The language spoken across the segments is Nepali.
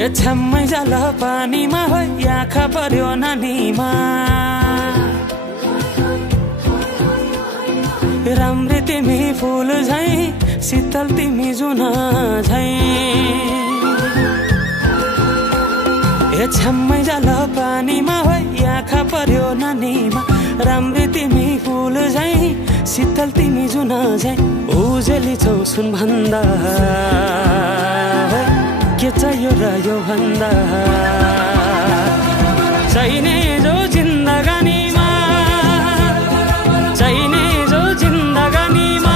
छ्याम्मै जाल पानीमा हो आँखा पर्यो नानीमा राम्री तिमी फूल झैं शीतल तिमी जुन झैं छ्याम्मै जाल पानीमा हो आँखा पर्यो नानीमा राम्री तिमी फूल झैं शीतल तिमी जुन झैं उजेली छौ सुन भन्दा के चाहियो र यो भन्दा चाहिने जो जिन्दगानीमा चाहिने जो जिन्दगानीमा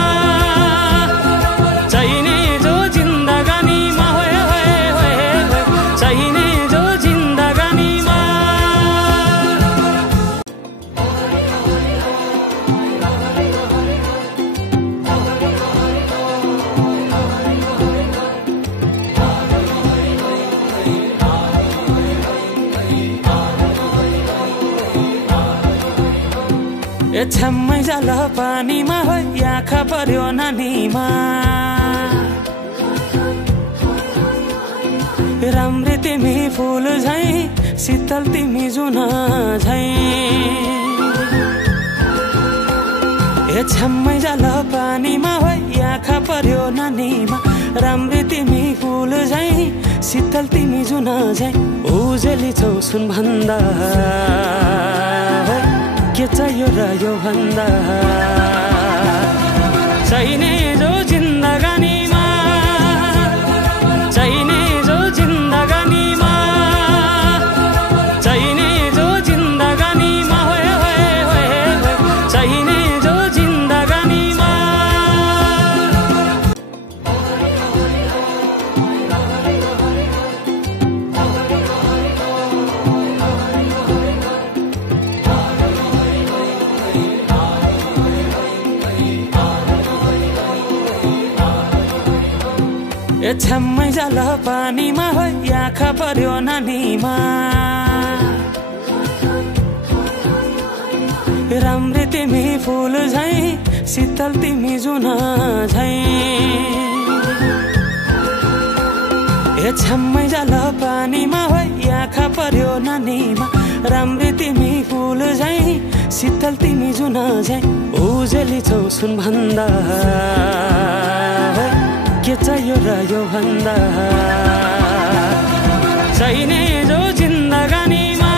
चाहिने जो जिन्दगानीमा होए होए होए चाहिने जो जिन्दगानीमा छ्याम्मै जाल पानीमा हो आँखा पर्यो नानीमा राम्री तिमी फूल झैं शीतल तिमी जुन झैं छ्याम्मै जाल पानीमा हो आँखा पर्यो नानीमा राम्री तिमी फूल झैं शीतल तिमी जुन झैं उजेली छौ सुन भन्दा के चाहियो र यो भन्दा चाहिने जो जिन्दगानीमा चाहिने जो जिन्दगानीमा चाहिने जो जिन्दगानीमा होए होए होए चाहिने जो जिन्दगानीमा छ्याम्मै जाल पानीमा हो आँखा पर्यो नानीमा राम्री तिमी फूल झैं शीतल तिमी जुन झैं छ्याम्मै जाल पानीमा हो आँखा पर्यो नानीमा राम्री तिमी फूल झैं शीतल तिमी जुन झैं उजेली छौ सुन भन्दा के चाहियो र यो भन्दा चाहिने जो जिन्दगानीमा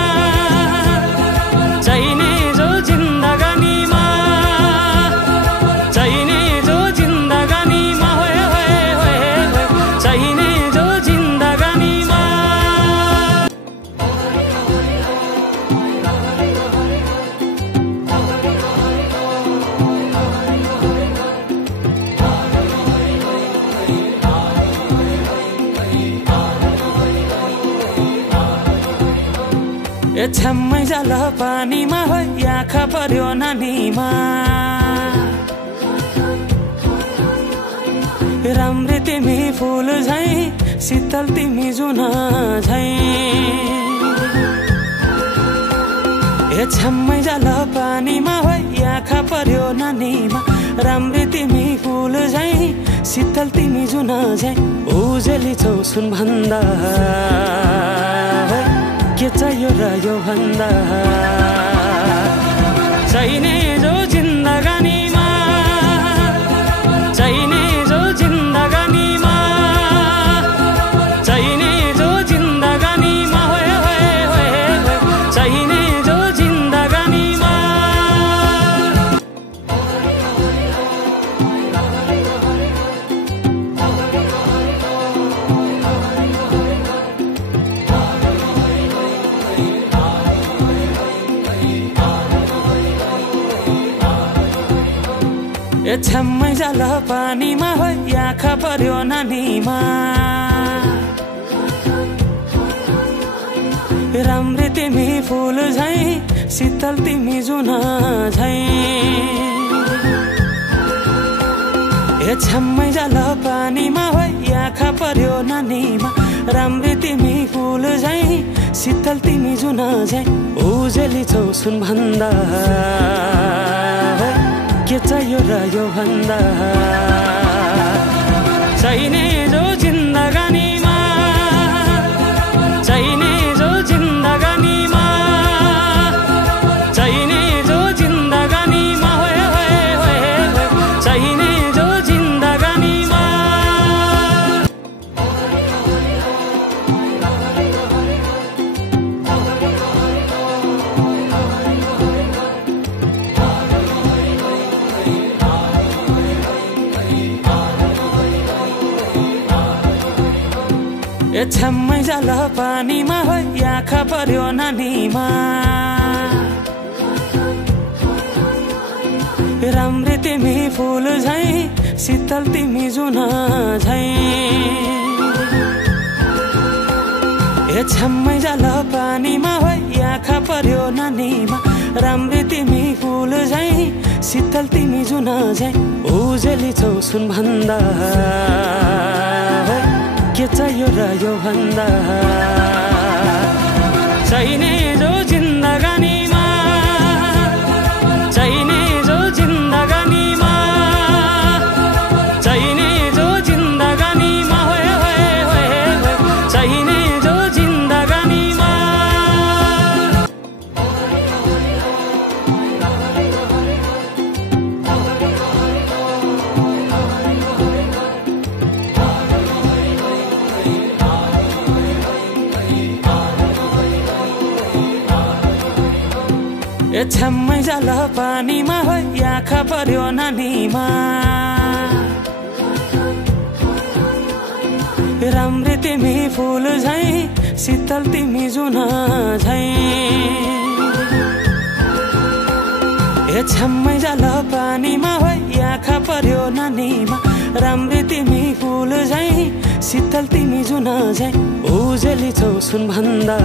चाहिने जो जिन्दगानीमा चाहिने जो जिन्दगानीमा होए होए होए चाहिने जो जिन्दगानीमा छ्याम्मै जाल पानीमा हो आँखा पर्यो नानीमा राम्री तिमी फूल झैं शीतल तिमी जुन झैं छ्याम्मै जाल पानीमा हो आँखा पर्यो नानीमा राम्री तिमी फूल झैं शीतल तिमी जुन झैं उजेली छौ सुन भन्दा के चाहियो र यो भन्दा चाहिने जो जिन्दगानीमा चाहिने जो जिन्दगानीमा चाहिने जो जिन्दगानीमा होए होए होए चाहिने जो जिन्दगानीमा छ्याम्मै जाल पानीमा हो आँखा पर्यो नानीमा राम्री तिमी फूल झैं शीतल तिमी जुन झैं छ्याम्मै जाल पानीमा हो आँखा पर्यो नानीमा राम्री तिमी फूल झैं शीतल तिमी जुन झैं उजेली छौ सुन भन्दा के चाहियो र यो भन्दा चाहिने जो जिन्दगानीमा छ्याम्मै जाल पानीमा हो आँखा पर्यो नानीमा राम्री तिमी फुल झैं शीतल तिमी जुन झैं छ्याम्मै जाल पानीमा हो आँखा पर्यो नानीमा राम्री तिमी फुल झैं शीतल तिमी जुन झैं उजेली छौ सुन भन्दा के चाहियो र यो भन्दा चाहिने जो जिन्दगानीमा चाहिने जो जिन्दगानीमा चाहिने जो जिन्दगानीमा होए होए होए होए चाहिने जो जिन्दगानीमा छ्याम्मै जाल पानीमा हो आँखा पर्यो नानीमा राम्री तिमी फुल झैं शीतल तिमी जुन झैं छ्याम्मै जाल पानीमा हो आँखा पर्यो नानीमा राम्री तिमी फुल झैं शीतल तिमी जुन झैं उजेली छौ सुन भन्दा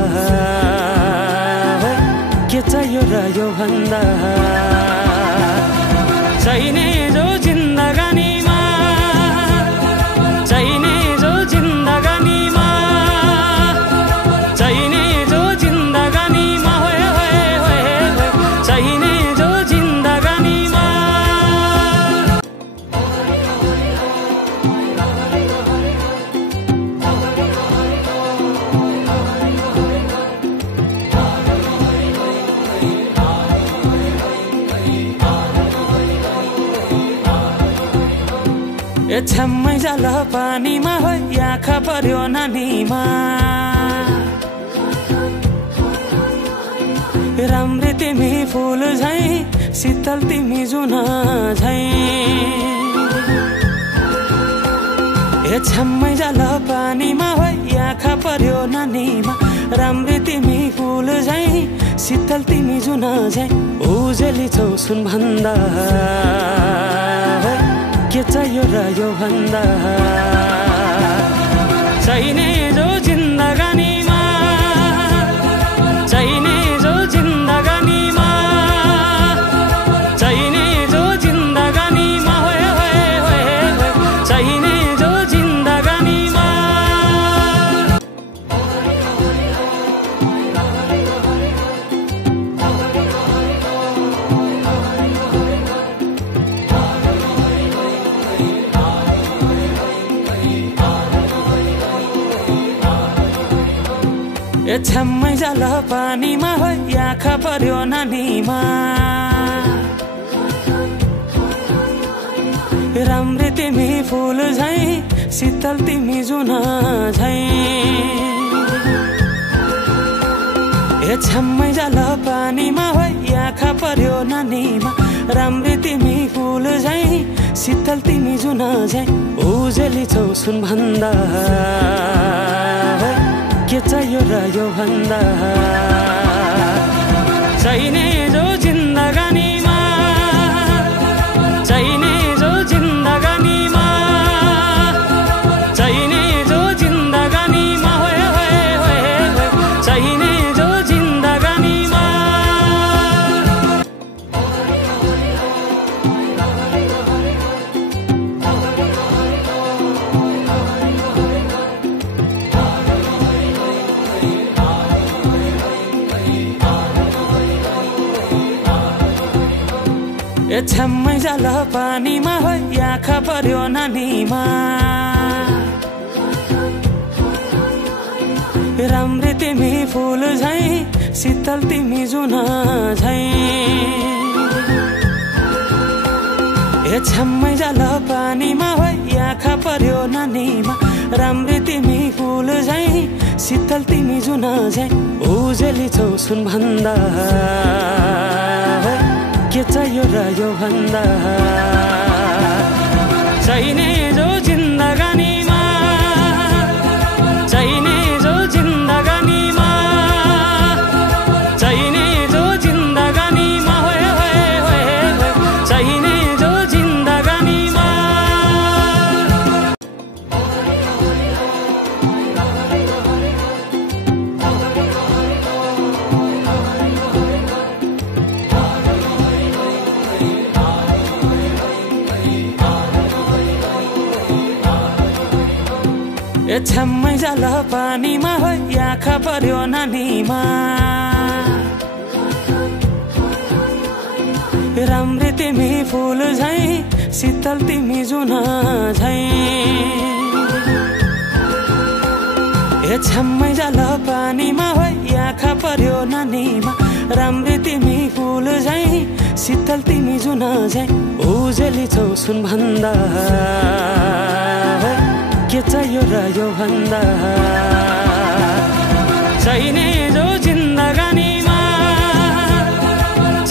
के चाहियो र यो भन्दा चाहिने जो जिन्दगानीमा चाहिने जो जिन्दगानीमा चाहिने जो जिन्दगानीमा होए होए होए होए चाहिने जो जिन्दगानीमा छ्याम्मै जाल पानीमा हो आँखा पर्यो नानीमा राम्री तिमी फुल झैं शीतल तिमी जुन झैं छ्याम्मै जाल पानीमा हो आँखा पर्यो नानीमा राम्री तिमी फुल झैं शीतल तिमी जुन झैं उजेली छौ सुन भन्दा के चाहियो र यो भन्दा चाहिने जो जिन्दगानीमा चाहिने जो जिन्दगानीमा चाहिने जो जिन्दगानीमा होए होए होए होए चाहिने जो जिन्दगानीमा छ्याम्मै जाल पानीमा हो आँखा पर्यो नानीमा राम्री तिमी फुल झैं शीतल तिमी जुन झैं छ्याम्मै जाल पानीमा हो आँखा पर्यो नानीमा राम्री तिमी फुल झैं शीतल तिमी जुन झैं उजेली छौ सुन भन्दा के चाहियो र यो भन्दा चाहिने जो जिन्दगानीमा चाहिने जो जिन्दगानीमा चाहिने जो जिन्दगानीमा होए होए होए होए चाहिने जो जिन्दगानीमा छ्याम्मै जाल पानीमा हो आँखा पर्यो नानीमा राम्री तिमी फुल झैं शीतल तिमी जुन झैं छ्याम्मै जाल पानीमा हो आँखा पर्यो नानीमा राम्री तिमी फुल झैं शीतल तिमी जुन झैं उजेली छौ सुन भन्दा के चाहियो र यो भन्दा चाहिने जो जिन्दगानीमा चाहिने ए छ्याम्मै जाल पानीमा हो आँखा पर्यो नानीमा राम्री तिमी फुल झैं शीतल तिमी जुन झैं ए छ्याम्मै जाल पानीमा हो आँखा पर्यो नानीमा राम्री तिमी फुल झैं शीतल तिमी जुन झैं उजेली छौ सुन भन्दा के चाहियो र यो भन्दा चाहिने जो जिन्दगानीमा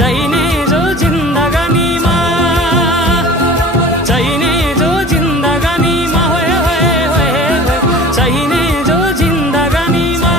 चाहिने जो जिन्दगानीमा चाहिने जो जिन्दगानीमा होए होए होए चाहिने जो जिन्दगानीमा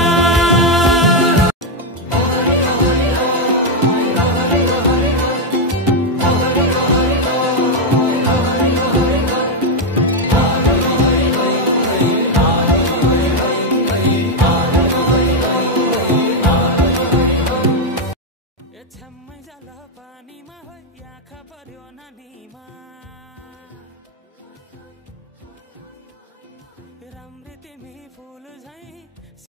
छ्याम्मै जाल पानीमा हो आँखा पर्यो नानीमा राम्री तिमी फुल झैं